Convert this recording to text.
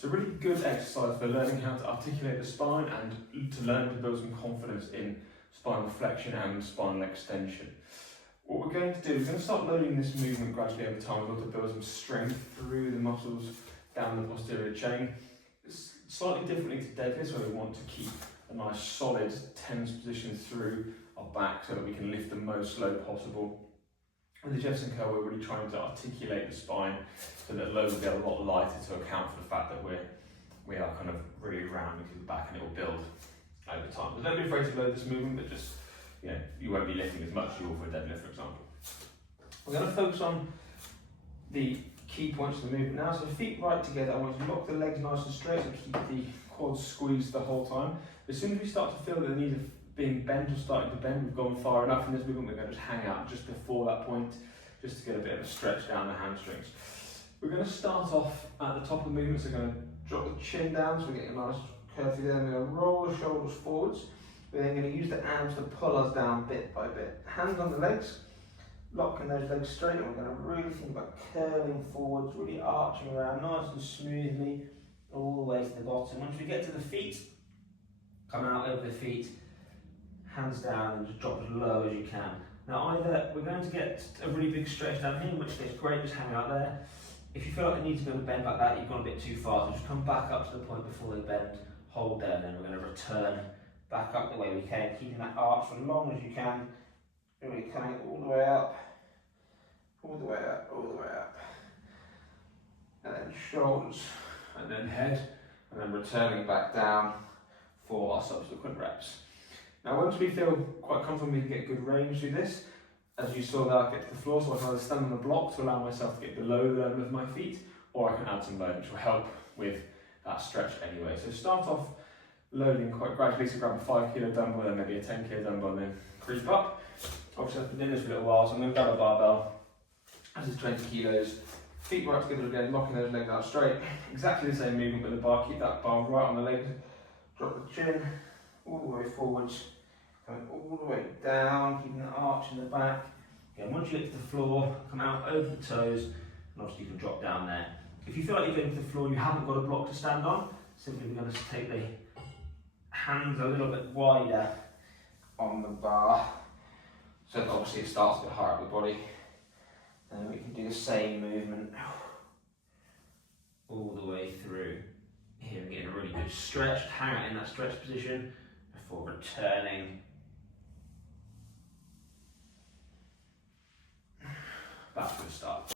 It's a really good exercise for learning how to articulate the spine and to learn to build some confidence in spinal flexion and spinal extension. What we're going to do is we're going to start loading this movement gradually over time in order to build some strength through the muscles down the posterior chain. It's slightly differently to deadlifts, where we want to keep a nice solid tense position through our back so that we can lift the most load possible. With the Jefferson curl, we're really trying to articulate the spine so that load will be a lot lighter to account for the fact that we are kind of really rounding through the back, and it will build over time. But don't be afraid to load this movement, but just, you won't be lifting as much as you will for a deadlift, for example. We're going to focus on the key points of the movement now. So feet right together, I want you to lock the legs nice and straight and keep the quads squeezed the whole time. As soon as we start to feel that the knees are being bent or starting to bend, we've gone far enough in this movement, we're going to just hang out just before that point, just to get a bit of a stretch down the hamstrings. We're going to start off at the top of the movement, so we're going to drop the chin down, so we get a nice curve through there, and we're going to roll the shoulders forwards. We're then going to use the arms to pull us down bit by bit. Hands on the legs, locking those legs straight, and we're going to really think about curling forwards, really arching around nice and smoothly all the way to the bottom. Once we get to the feet, come out over the feet, hands down, and just drop as low as you can. Now either we're going to get a really big stretch down here, in which case great, just hang out there. If you feel like you need to go to bend like that, you've gone a bit too far, so just come back up to the point before they bend, hold there, and then we're going to return back up the way we came, keeping that arch for as long as you can, really coming all the way up, all the way up, all the way up. And then shoulders, and then head, and then returning back down for our subsequent reps. Now once we feel quite comfortable, we can get good range through this. As you saw there, I get to the floor, so I can either stand on the block to allow myself to get below the level of my feet, or I can add some load, which will help with that stretch anyway. So start off loading quite gradually, so grab a 5 kilo dumbbell, then maybe a 10 kilo dumbbell, and then creep up. Obviously I've been doing this for a little while, so I'm going to grab a barbell. This is 20 kilos. Feet right together again, locking those legs out straight. Exactly the same movement with the bar. Keep that bar right on the leg. Drop the chin all the way forwards, coming all the way down, keeping the arch in the back. Again, once you get to the floor, come out over the toes, and obviously you can drop down there. If you feel like you're getting to the floor and you haven't got a block to stand on, simply we're going to take the hands a little bit wider on the bar, so that obviously it starts a bit higher up the body. And then we can do the same movement all the way through here, and getting a really good stretch. Hang out in that stretch position before returning back to the start.